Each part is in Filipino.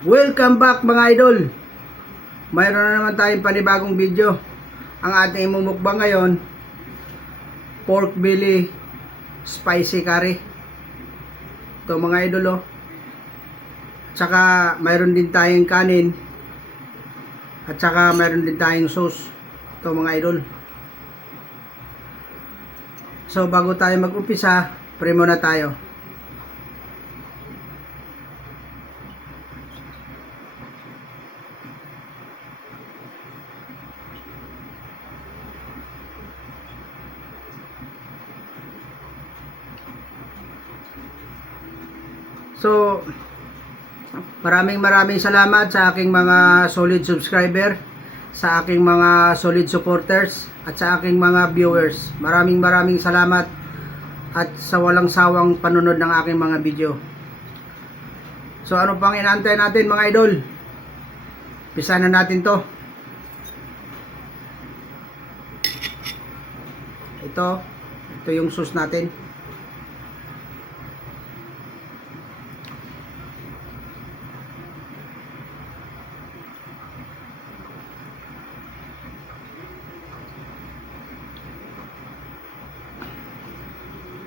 Welcome back mga idol. Mayroon na naman tayong panibagong video. Ang ating imumukbang ngayon, pork belly spicy curry. Ito mga idol oh. Tsaka mayroon din tayong kanin. At saka mayroon din tayong sauce. Ito mga idol. So bago tayo mag-umpisa, pray muna tayo. So, maraming salamat sa aking mga solid subscriber, sa aking mga solid supporters, at sa aking mga viewers. Maraming salamat at sa walang sawang panunod ng aking mga video. So, ano pang inaantay natin mga idol? Pisa na natin to. Ito yung sauce natin.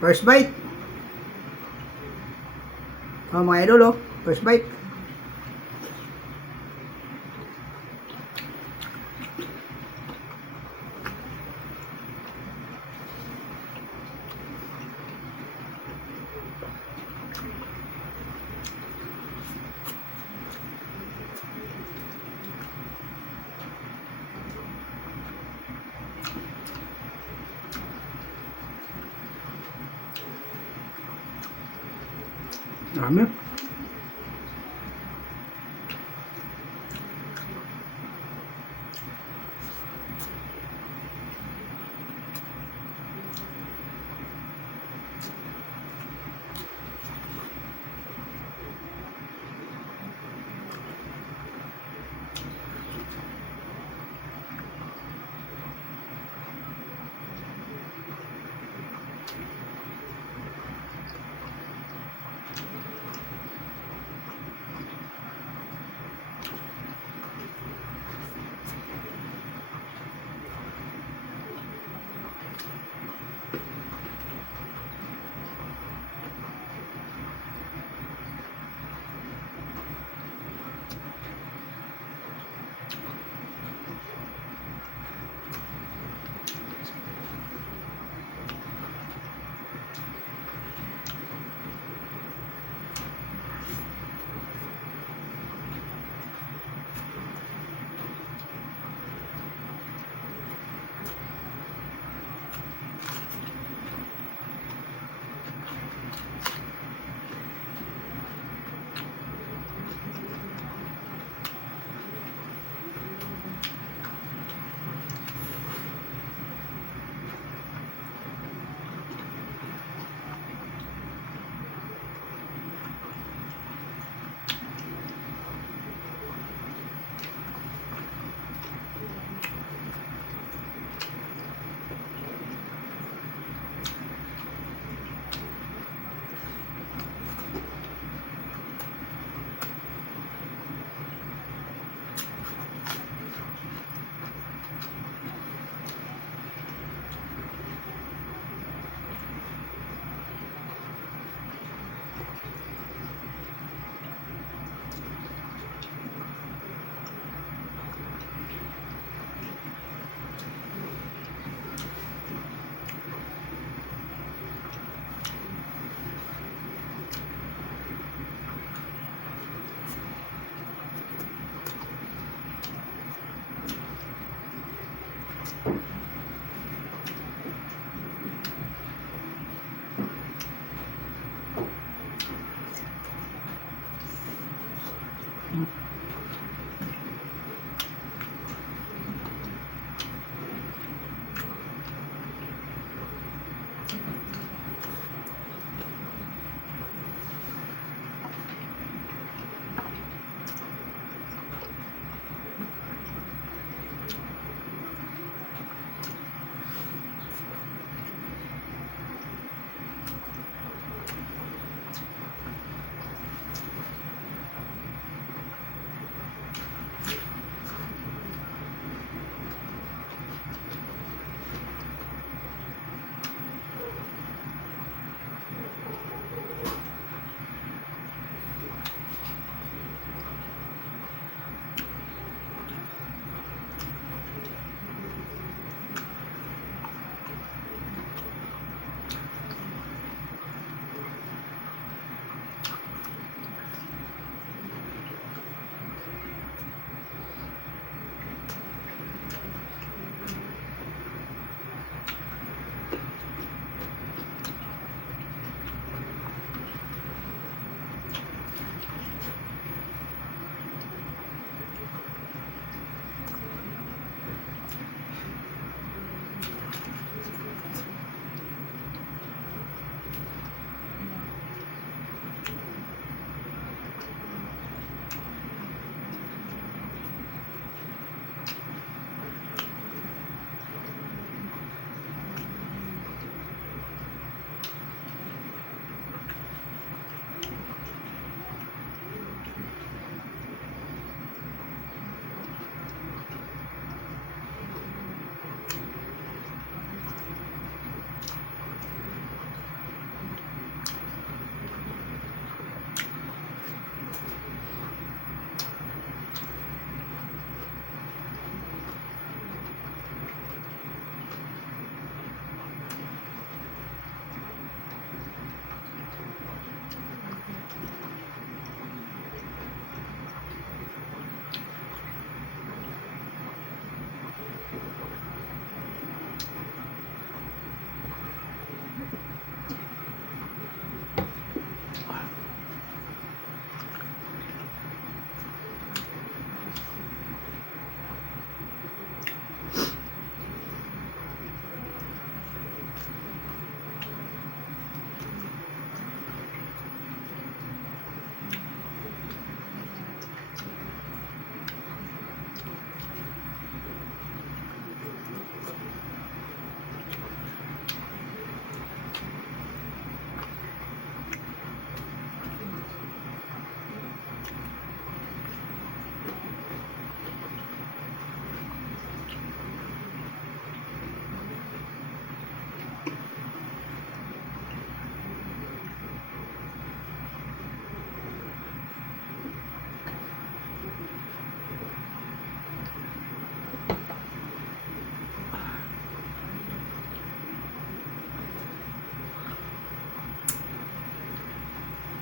First bite. Oh mga idol oh, first bite. Dami.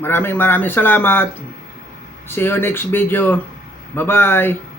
Maraming salamat. See you next video. Bye-bye.